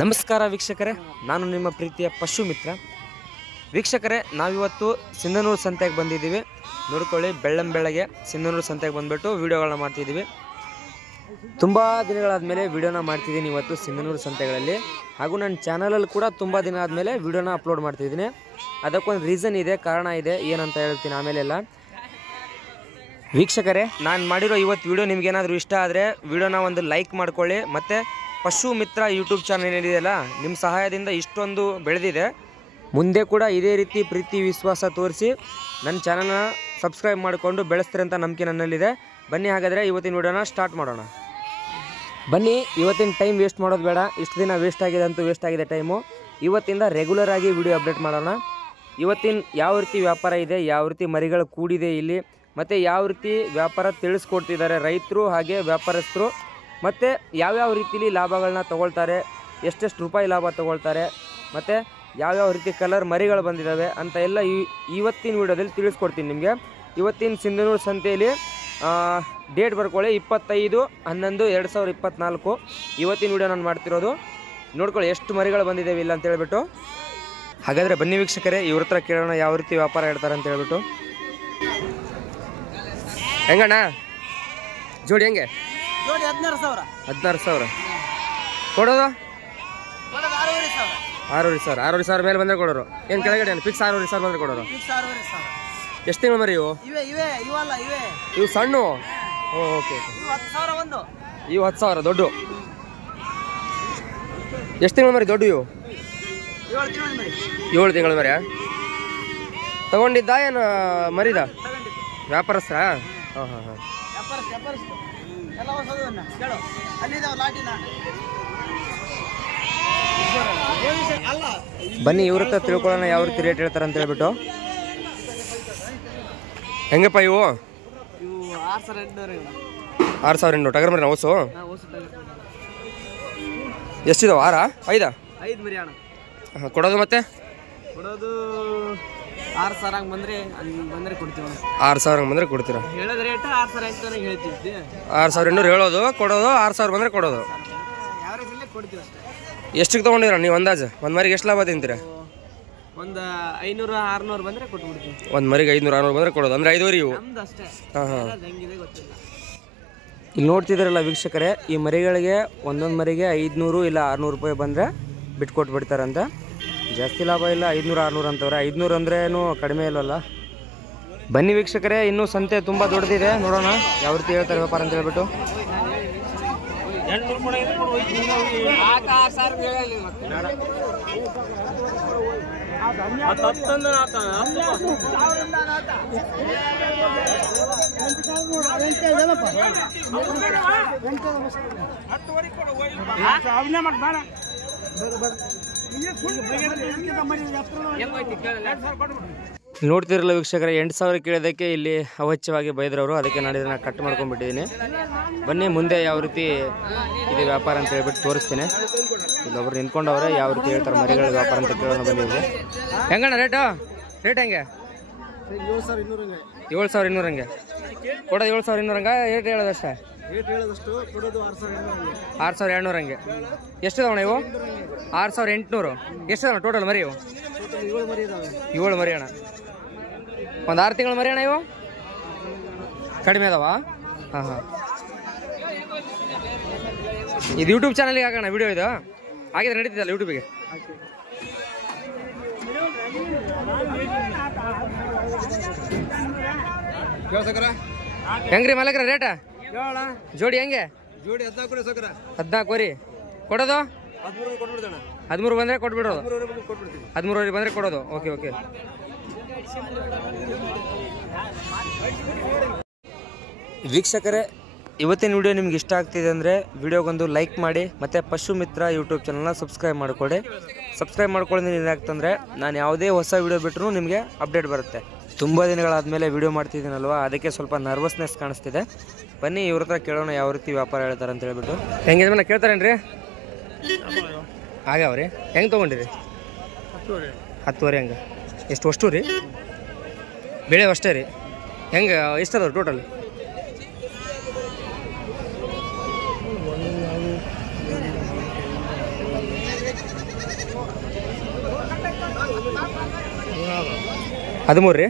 ನಮಸ್ಕಾರ ವೀಕ್ಷಕರೇ, ನಾನು ನಿಮ್ಮ ಪ್ರೀತಿಯ ಪಶು ಮಿತ್ರ. ವೀಕ್ಷಕರೇ, ನಾವಿವತ್ತು ಸಿಂಧನೂರು ಸಂತೆಗೆ ಬಂದಿದ್ದೀವಿ. ನೋಡ್ಕೊಳ್ಳಿ, ಬೆಳ್ಳಂಬೆಳಗ್ಗೆ ಸಿಂಧನೂರು ಸಂತೆಗೆ ಬಂದುಬಿಟ್ಟು ವೀಡಿಯೋಗಳನ್ನ ಮಾಡ್ತಿದ್ದೀವಿ. ತುಂಬ ದಿನಗಳಾದ ಮೇಲೆ ವೀಡಿಯೋನ ಮಾಡ್ತಿದ್ದೀನಿ ಇವತ್ತು ಸಿಂಧನೂರು ಸಂತೆಗಳಲ್ಲಿ. ಹಾಗೂ ನನ್ನ ಚಾನಲಲ್ಲಿ ಕೂಡ ತುಂಬ ದಿನ ಆದಮೇಲೆ ವೀಡಿಯೋನ ಅಪ್ಲೋಡ್ ಮಾಡ್ತಿದ್ದೀನಿ. ಅದಕ್ಕೊಂದು ರೀಸನ್ ಇದೆ, ಕಾರಣ ಇದೆ, ಏನಂತ ಹೇಳ್ತೀನಿ ಆಮೇಲೆಲ್ಲ. ವೀಕ್ಷಕರೇ, ನಾನು ಮಾಡಿರೋ ಇವತ್ತು ವೀಡಿಯೋ ನಿಮಗೇನಾದರೂ ಇಷ್ಟ ಆದರೆ ವೀಡಿಯೋನ ಒಂದು ಲೈಕ್ ಮಾಡ್ಕೊಳ್ಳಿ. ಮತ್ತು ಪಶು ಮಿತ್ರ ಯೂಟ್ಯೂಬ್ ಚಾನಲ್ ಏನಿದೆಯಲ್ಲ, ನಿಮ್ಮ ಸಹಾಯದಿಂದ ಇಷ್ಟೊಂದು ಬೆಳೆದಿದೆ. ಮುಂದೆ ಕೂಡ ಇದೇ ರೀತಿ ಪ್ರೀತಿ ವಿಶ್ವಾಸ ತೋರಿಸಿ ನನ್ನ ಚಾನಲ್ನ ಸಬ್ಸ್ಕ್ರೈಬ್ ಮಾಡಿಕೊಂಡು ಬೆಳೆಸ್ತಾರೆ ಅಂತ ನಂಬಿಕೆ ನನ್ನಲ್ಲಿದೆ. ಬನ್ನಿ, ಹಾಗಾದರೆ ಇವತ್ತಿನ ವೀಡಿಯೋನ ಸ್ಟಾರ್ಟ್ ಮಾಡೋಣ. ಬನ್ನಿ, ಇವತ್ತಿನ ಟೈಮ್ ವೇಸ್ಟ್ ಮಾಡೋದು ಬೇಡ. ಇಷ್ಟು ದಿನ ವೇಸ್ಟ್ ಆಗಿದೆ ಅಂತೂ ವೇಸ್ಟ್ ಆಗಿದೆ ಟೈಮು. ಇವತ್ತಿಂದ ರೆಗ್ಯುಲರ್ ಆಗಿ ವಿಡಿಯೋ ಅಪ್ಡೇಟ್ ಮಾಡೋಣ. ಇವತ್ತಿನ ಯಾವ ರೀತಿ ವ್ಯಾಪಾರ ಇದೆ, ಯಾವ ರೀತಿ ಮರಿಗಳು ಕೂಡಿದೆ ಇಲ್ಲಿ, ಮತ್ತು ಯಾವ ರೀತಿ ವ್ಯಾಪಾರ ತಿಳಿಸ್ಕೊಡ್ತಿದ್ದಾರೆ ರೈತರು ಹಾಗೆ ವ್ಯಾಪಾರಸ್ಥರು, ಮತ್ತು ಯಾವ್ಯಾವ ರೀತಿಲಿ ಲಾಭಗಳನ್ನ ತೊಗೊಳ್ತಾರೆ, ಎಷ್ಟೆಷ್ಟು ರೂಪಾಯಿ ಲಾಭ ತೊಗೊಳ್ತಾರೆ, ಮತ್ತು ಯಾವ್ಯಾವ ರೀತಿ ಕಲರ್ ಮರಿಗಳು ಬಂದಿದ್ದಾವೆ ಅಂತ ಎಲ್ಲ ಇವತ್ತಿನ ವೀಡಿಯೋದಲ್ಲಿ ತಿಳಿಸ್ಕೊಡ್ತೀನಿ ನಿಮಗೆ. ಇವತ್ತಿನ ಸಿಂಧನೂರು ಸಂತೆಯಲ್ಲಿ ಡೇಟ್ ಬರ್ಕೊಳ್ಳಿ, 25/11/2024 ಇವತ್ತಿನ ವೀಡಿಯೋ ನಾನು ಮಾಡ್ತಿರೋದು. ನೋಡ್ಕೊಳ್ಳಿ ಎಷ್ಟು ಮರಿಗಳು ಬಂದಿದ್ದೇವೆ ಇಲ್ಲ ಅಂತ ಹೇಳ್ಬಿಟ್ಟು. ಹಾಗಾದರೆ ಬನ್ನಿ ವೀಕ್ಷಕರೇ, ಇವ್ರ ಹತ್ರ ಕೇಳೋಣ ಯಾವ ರೀತಿ ವ್ಯಾಪಾರ ಹೇಳ್ತಾರೆ ಅಂತ ಹೇಳ್ಬಿಟ್ಟು. ಹೆಂಗಣ್ಣ ಜೋಡಿ ಹೆಂಗೆ? 16,000 ಕೊಡೋದು? 6,500 ಮೇಲೆ ಬಂದರೆ ಕೊಡೋರು. ಏನು ಕೆಳಗಡೆ ಫಿಕ್ಸ್ 6,500 ಬಂದರೆ ಕೊಡೋರು? ಎಷ್ಟು ತಿಂಗಳು ಮರಿ ಇವು? ಇವು ಸಣ್ಣ? ಓಕೆ. ಇವು 10,000 ದೊಡ್ಡ. ಎಷ್ಟು ತಿಂಗಳು ಮರಿ ದೊಡ್ಡ? ಇವು 7 ತಿಂಗಳು ಮರಿ. ತಗೊಂಡಿದ್ದ ಏನು ಮರಿದ? ವ್ಯಾಪಾರಸ್ಥ? ಹಾಂ ಹಾಂ ಹಾಂ. ಬನ್ನಿ, ಇವ್ರ ಹತ್ರ ತಿಳ್ಕೊಳ್ಳೋಣ ಯಾವ ರೀತಿ ರೇಟ್ ಹೇಳ್ತಾರೆ ಅಂತ ಹೇಳ್ಬಿಟ್ಟು. ಹೆಂಗಪ್ಪ ಇವು? 6,800 ಟಗರ್ ಮರಿ ಹೊಸು? ಎಷ್ಟಿದಾವ? 5 ಮರಿ ಅಣ್ಣ. ಹಾಂ, ಕೊಡೋದು ಮತ್ತೆ? ಕೊಡೋದು 6,000 ಬಂದರೆ ಕೊಡ್ತೀವಿ. 6,000 ಬಂದರೆ ಕೊಡ್ತೀರಾ? ಹೇಳೋದು ರೇಟ್ 6,800 ಹೇಳ್ತೀವಿ. 6,800 ಹೇಳೋದು, ಕೊಡೋದು 6,000 ಬಂದರೆ ಕೊಡೋದು. ಎಷ್ಟಿಗೆ ತೊಗೊಂಡಿರ ನೀವು ಅಂದಾಜು? ಒಂದು ಮರಿಗೆ ಎಷ್ಟು ಲಾಭ ತಿಂತೀರಾ? ಒಂದು 500-600 ಬಂದರೆ ಕೊಟ್ಬಿಡ್ತೀವಿ. ಒಂದು ಮರಿಗೆ 500-600 ಬಂದರೆ ಕೊಡೋದು, ಅಂದರೆ 5 ಇವು. ಹಾಂ ಹಾಂ. ಇಲ್ಲಿ ನೋಡ್ತಿದ್ದೀರಲ್ಲ ವೀಕ್ಷಕರೇ, ಈ ಮರಿಗಳಿಗೆ ಒಂದೊಂದು ಮರಿಗೆ 500 ಇಲ್ಲ 600 ರೂಪಾಯಿ ಬಂದರೆ ಬಿಟ್ಕೊಟ್ಬಿಡ್ತಾರಂತ. ಜಾಸ್ತಿ ಲಾಭ ಇಲ್ಲ, 500-600 ಅಂತವ್ರೆ. 500 ಅಂದ್ರೇನು ಕಡಿಮೆ ಇಲ್ಲವಲ್ಲ. ಬನ್ನಿ ವೀಕ್ಷಕರೇ, ಇನ್ನೂ ಸಂತೆ ತುಂಬ ದೊಡ್ಡದಿದೆ, ನೋಡೋಣ ಯಾವ ರೀತಿ ಹೇಳ್ತಾರೆ ವ್ಯಾಪಾರ ಅಂತ ಹೇಳ್ಬಿಟ್ಟು. ನೋಡ್ತಿರಲ್ಲ ವೀಕ್ಷಕರೇ, 8,000 ಕೇಳೋದಕ್ಕೆ ಇಲ್ಲಿ ಅವಶ್ಯವಾಗಿ ಬೈದ್ರವರು, ಅದಕ್ಕೆ ನಾನು ಇದನ್ನು ಕಟ್ ಮಾಡ್ಕೊಂಡ್ಬಿಟ್ಟಿದ್ದೀನಿ. ಬನ್ನಿ, ಮುಂದೆ ಯಾವ ರೀತಿ ಇದೆ ವ್ಯಾಪಾರ ಅಂತ ಹೇಳ್ಬಿಟ್ಟು ತೋರಿಸ್ತೀನಿ. ಇಲ್ಲೊಬ್ರು ನಿಂತ್ಕೊಂಡವ್ರೆ, ಯಾವ ರೀತಿ ಹೇಳ್ತಾರೆ ಮರಿಗಳ ವ್ಯಾಪಾರ ಅಂತ ಕೇಳೋಣ ಬಂದಿದ್ದೆ. ಹೆಂಗಣ್ಣ ರೇಟ್ ಹೆಂಗೆ? 7,200 ಹಂಗೆ ಕೊಡೋದು. 7,200 ಹಂಗೆ ರೇಟ್ ಹೇಳೋದಷ್ಟೇ? 6,200 ಹಂಗೆ. ಎಷ್ಟು ತಗೋಣ ಇವು? 6,800. ಎಷ್ಟು ತಗೋಣ ಟೋಟಲ್ ಮರಿ ಇವು? 7 ಮರಿ ಅಣ್ಣ. ಒಂದು 6 ತಿಂಗಳು ಮರಿ ಅಣ್ಣ ಇವು? ಕಡಿಮೆ ಅದಾವ? ಹಾಂ ಹಾಂ. ಇದು ಯೂಟ್ಯೂಬ್ ಚಾನಲ್ಗೆ ಹಾಕೋಣ ವಿಡಿಯೋ. ಇದು ಹಾಗಿದ್ರೆ ನಡೀತಿದ್ದಲ್ಲ ಯೂಟ್ಯೂಬಿಗೆ? ಹೆಂಗ್ರಿ ಮಲಕ್ರ ರೇಟ ಜೋಡಿ ಹೆಂಗೆ? ಜೋಡಿ 14 ವರಿ. ಕೊಡೋದು 13 ಬಂದರೆ ಕೊಟ್ಬಿಡೋದು? 13 ಬಂದರೆ ಕೊಡೋದು. Okay okay. ವೀಕ್ಷಕರೇ, ಇವತ್ತಿನ ವಿಡಿಯೋ ನಿಮ್ಗೆ ಇಷ್ಟ ಆಗ್ತಿದೆ ಅಂದರೆ ವಿಡಿಯೋಗೊಂದು ಲೈಕ್ ಮಾಡಿ, ಮತ್ತು ಪಶು ಮಿತ್ರ ಯೂಟ್ಯೂಬ್ ಚಾನಲ್ನ ಸಬ್ಸ್ಕ್ರೈಬ್ ಮಾಡಿಕೊಡಿ. ಸಬ್ಸ್ಕ್ರೈಬ್ ಮಾಡ್ಕೊಳ್ಳೋದು ಏನಾಗ್ತಂದರೆ ನಾನು ಯಾವುದೇ ಹೊಸ ವಿಡಿಯೋ ಬಿಟ್ಟರು ನಿಮಗೆ ಅಪ್ಡೇಟ್ ಬರುತ್ತೆ. ತುಂಬ ದಿನಗಳಾದಮೇಲೆ ವಿಡಿಯೋ ಮಾಡ್ತಿದ್ದೀನಲ್ವ, ಅದಕ್ಕೆ ಸ್ವಲ್ಪ ನರ್ವಸ್ನೆಸ್ ಕಾಣಿಸ್ತಿದೆ. ಬನ್ನಿ, ಇವ್ರ ಹತ್ರ ಕೇಳೋಣ ಯಾವ ರೀತಿ ವ್ಯಾಪಾರ ಹೇಳ್ತಾರೆ ಅಂತ ಹೇಳ್ಬಿಟ್ಟು. ಹೆಂಗೆ ಮನೆ ಕೇಳ್ತಾರೇನ್ರಿ? ಆಗ್ಯಾವ್ರಿ. ಹೆಂಗೆ ತೊಗೊಂಡಿರಿ? 10 ಹಂಗೆ. ಎಷ್ಟು ಅಷ್ಟು ರೀ? ಬೆಳೆ ಅಷ್ಟೇ ರೀ? ಹೆಂಗೆ ಎಷ್ಟದವ್ರಿ ಟೋಟಲ್? 13 ರೀ,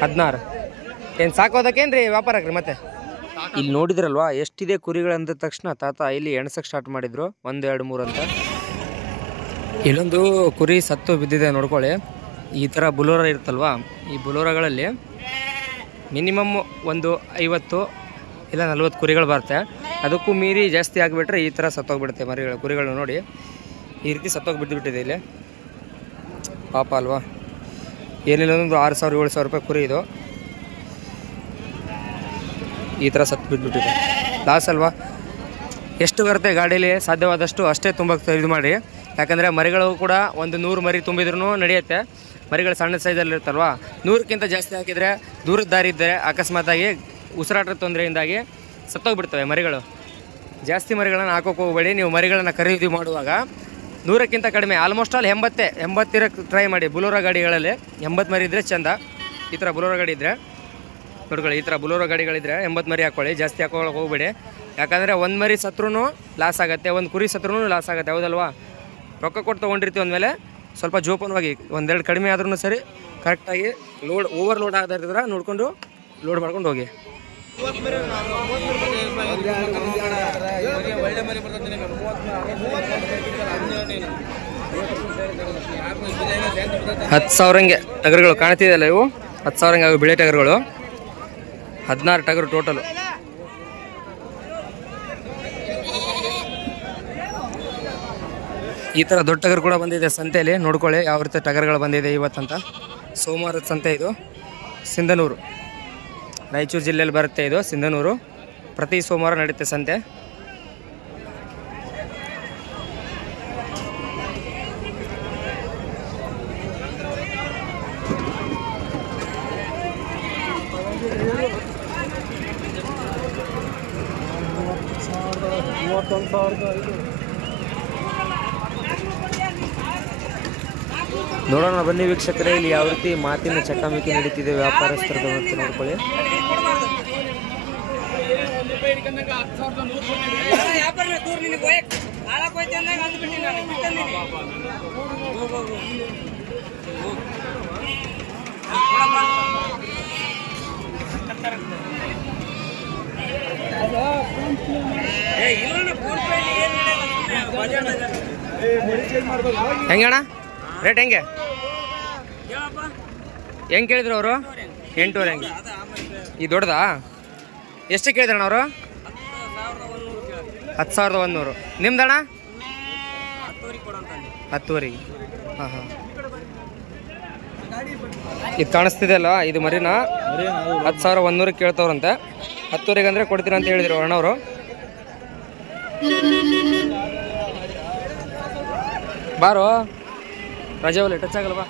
16. ಏನು ಸಾಕೋದಕ್ಕೇನು ರೀ ವ್ಯಾಪಾರಕ್ಕೆ ರೀ? ಮತ್ತೆ ಇಲ್ಲಿ ನೋಡಿದ್ರಲ್ವಾ ಎಷ್ಟಿದೆ ಕುರಿಗಳಂದ ತಕ್ಷಣ ತಾತ ಇಲ್ಲಿ ಎಣ್ಸಕ್ಕೆ ಸ್ಟಾರ್ಟ್ ಮಾಡಿದ್ರು, 1 2 3 ಅಂತ. ಇಲ್ಲೊಂದು ಕುರಿ ಸತ್ತು ಬಿದ್ದಿದೆ ನೋಡ್ಕೊಳ್ಳಿ. ಈ ಥರ ಬುಲೋರ ಇರುತ್ತಲ್ವಾ, ಈ ಬುಲೋರಗಳಲ್ಲಿ ಮಿನಿಮಮ್ ಒಂದು 50 ಇಲ್ಲ 40 ಕುರಿಗಳು ಬರುತ್ತೆ. ಅದಕ್ಕೂ ಮೀರಿ ಜಾಸ್ತಿ ಆಗಿಬಿಟ್ರೆ ಈ ಥರ ಸತ್ತೋಗ್ಬಿಡುತ್ತೆ ಕುರಿಗಳು. ನೋಡಿ ಈ ರೀತಿ ಸತ್ತೋಗಿ ಬಿದ್ದುಬಿಟ್ಟಿದೆ ಇಲ್ಲಿ. ಪಾಪ ಅಲ್ವಾ. ಏನಿಲ್ಲ ಒಂದು 6,000-7,000 ರೂಪಾಯಿ ಕುರಿ ಇದು. ಈ ಥರ ಸತ್ತು ಬಿದ್ದುಬಿಟ್ಟಿದೆ, ಲಾಸ್ ಅಲ್ವಾ. ಎಷ್ಟು ಬರುತ್ತೆ ಗಾಡೀಲಿ ಸಾಧ್ಯವಾದಷ್ಟು ಅಷ್ಟೇ ತುಂಬ ಇದು ಮಾಡಿ. ಯಾಕಂದರೆ ಮರಿಗಳು ಕೂಡ ಒಂದು 100 ಮರಿ ತುಂಬಿದ್ರೂ ನಡೆಯುತ್ತೆ. ಮರಿಗಳು ಸಣ್ಣ ಸೈಜಲ್ಲಿ ಇರುತ್ತಲ್ವ, 100ಕ್ಕಿಂತ ಜಾಸ್ತಿ ಹಾಕಿದರೆ ದೂರದ ದಾರಿ ಇದ್ದರೆ ಅಕಸ್ಮಾತಾಗಿ ಉಸಿರಾಟದ ತೊಂದರೆಯಿಂದಾಗಿ ಸತ್ತೋಗ್ಬಿಡ್ತವೆ ಮರಿಗಳು. ಜಾಸ್ತಿ ಮರಿಗಳನ್ನು ಹಾಕೋಕೆ ಹೋಗಬೇಡಿ. ನೀವು ಮರಿಗಳನ್ನು ಖರೀದಿ ಮಾಡುವಾಗ 100ಕ್ಕಿಂತ ಕಡಿಮೆ, ಆಲ್ಮೋಸ್ಟ್ ಆಲ್ 80 ಇರೋಕ್ಕೆ ಟ್ರೈ ಮಾಡಿ. ಬುಲೋರೋ ಗಾಡಿಗಳಲ್ಲಿ 80 ಮರಿ ಇದ್ದರೆ ಚೆಂದ. ಈ ಥರ ಬುಲೋರೋ ಗಾಡಿ ಇದ್ದರೆ ನೋಡ್ಕೊಳ್ಳಿ, ಈ ಥರ ಬುಲೋರೋ ಗಾಡಿಗಳಿದ್ರೆ 80 ಮರಿ ಹಾಕ್ಕೊಳ್ಳಿ. ಜಾಸ್ತಿ ಹಾಕೊಳ್ಳೋಕೆ ಹೋಗಬೇಡಿ. ಯಾಕಂದರೆ ಒಂದು ಮರಿ ಸತ್ರೂ ಲಾಸ್ ಆಗುತ್ತೆ, ಒಂದು ಕುರಿ ಸತ್ರೂ ಲಾಸ್ ಆಗುತ್ತೆ, ಹೌದಲ್ವಾ. ರೊಕ್ಕ ಕೊಟ್ಟು ತೊಗೊಂಡಿರ್ತೀವಿ ಅಂದಮೇಲೆ ಸ್ವಲ್ಪ ಜೋಪಾನವಾಗಿ, 1-2 ಕಡಿಮೆ ಆದ್ರೂ ಸರಿ ಕರೆಕ್ಟಾಗಿ ಓವರ್ಲೋಡ್ ಆಗದಿದ್ರೆ ನೋಡಿಕೊಂಡು ಲೋಡ್ ಮಾಡ್ಕೊಂಡು ಹೋಗಿ. $10,000 ಟಗರುಗಳು ಕಾಣ್ತಿದೆಯಲ್ಲ, ಇವು $10,000 ಆಗಿ ಬಿಳೆ ಟಗರುಗಳು. 16 ಟಗರು ಟೋಟಲು. ಈ ಥರ ದೊಡ್ಡ ಟಗರು ಕೂಡ ಬಂದಿದೆ ಸಂತೆಯಲ್ಲಿ. ನೋಡ್ಕೊಳ್ಳಿ ಯಾವ ರೀತಿ ಟಗರುಗಳು ಬಂದಿದೆ ಇವತ್ತಂತ. ಸೋಮವಾರದ ಸಂತೆ ಇದು. ಸಿಂಧನೂರು, ರಾಯಚೂರು ಜಿಲ್ಲೆಯಲ್ಲಿ ಬರುತ್ತೆ ಇದು ಸಿಂಧನೂರು. ಪ್ರತಿ ಸೋಮವಾರ ನಡೆಯುತ್ತೆ ಸಂತೆ. ನೋಡೋಣ ಬನ್ನಿ ವೀಕ್ಷಕರೇ, ಇಲ್ಲಿ ಯಾವ ರೀತಿ ಮಾತಿನ ಚಕಮಕಿ ನಡೀತಿದೆ ವ್ಯಾಪಾರಸ್ಥರದ ಮತ್ತು ನೋಡ್ಕೊಳ್ಳಿ. ಹೆಂಗಣ್ಣ ರೇಟ್ ಹೆಂಗೆ ಕೇಳಿದ್ರು ಅವರು? 8,000 ಹೆಂಗೆ? ಈ ದೊಡ್ಡದಾ ಎಷ್ಟು ಕೇಳಿದ್ರಣ್ಣ ಅವರು? 10,100. ನಿಮ್ದಣ್ಣ? 10,000. ಹಾಂ ಹಾಂ. ಇದು ಕಾಣಿಸ್ತಿದೆ ಅಲ್ಲ, ಇದು ಮರಿನ 10,100 ಕೇಳ್ತವ್ರಂತೆ. 10,000 ಅಂದರೆ ಕೊಡ್ತೀರ ಅಂತ ಹೇಳಿದ್ರು ಅಣ್ಣವರು. ಬಾರೋ ರಜಾವಲ್ಲಿ ಟಚ್ ಆಗಲ್ವಾ?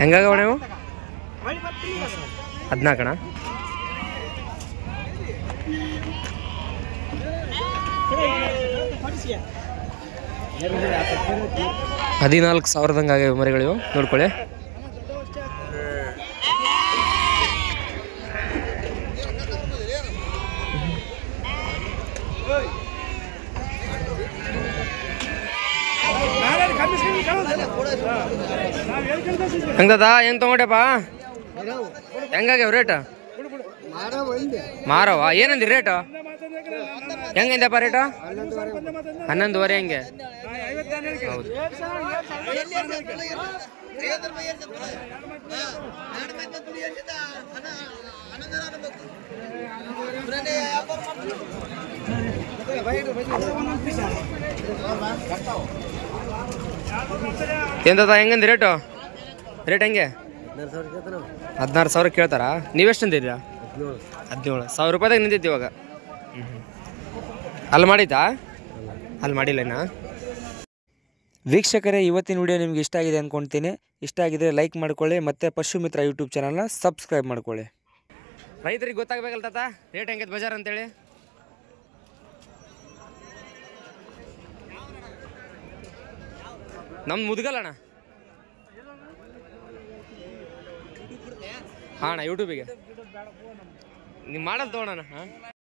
ಹೆಂಗಾಗವ ನೀವು? 14 ಅಣ್ಣ. $14,000 ಆಗಿವೆ ಮರಿಗಳಿವು ನೋಡ್ಕೊಳ್ಳಿ. ಹೆಂಗದ ಹೆಂಗ್ ತಗೊಂಡೆಪ್ಪ? ಹೆಂಗಾಗ್ಯಾವ ರೇಟ್? ಮಾರವ ಏನಂದಿ ರೇಟು? ಹೆಂಗಂದಪ್ಪ ರೇಟು? 11,500 ಹೆಂಗೆ? ಹೌದು. ಎಂತದ ಹೆಂಗಂದಿ ರೇಟು? ರೇಟ್ ಹೆಂಗೆ? 16,000 ಕೇಳ್ತಾರಾ? ನೀವೆಷ್ಟು ಅಂದಿದ್ದೀರಾ? 17,000 ರೂಪಾಯಿದಾಗ ನಿಂತಿತ್ತು ಇವಾಗ. ಅಲ್ಲಿ ಮಾಡಿದ್ದಾ? ಅಲ್ಲಿ ಮಾಡಿಲ್ಲನಾ? ವೀಕ್ಷಕರೇ, ಇವತ್ತಿನ ವಿಡಿಯೋ ನಿಮ್ಗೆ ಇಷ್ಟ ಆಗಿದೆ ಅಂದ್ಕೊಳ್ತೀನಿ. ಇಷ್ಟ ಆಗಿದ್ರೆ ಲೈಕ್ ಮಾಡ್ಕೊಳ್ಳಿ, ಮತ್ತು ಪಶು ಮಿತ್ರ ಯೂಟ್ಯೂಬ್ ಚಾನಲ್ನ ಸಬ್ಸ್ಕ್ರೈಬ್ ಮಾಡ್ಕೊಳ್ಳಿ. ರೈತರಿಗೆ ಗೊತ್ತಾಗಬೇಕಲ್ಲ ತಾತ ರೇಟ್ ಹೆಂಗೈತೆ ಬಜಾರ್ ಅಂತೇಳಿ. ನಮ್ದು ಮುದ್ಗಲ್ಲಣ್ಣ. ಹಾಂ ಅಣ್ಣ ಯೂಟ್ಯೂಬಿಗೆ ನೀವು ಮಾಡಲ್ ತೊಗೊಳಣ ಹಾಂ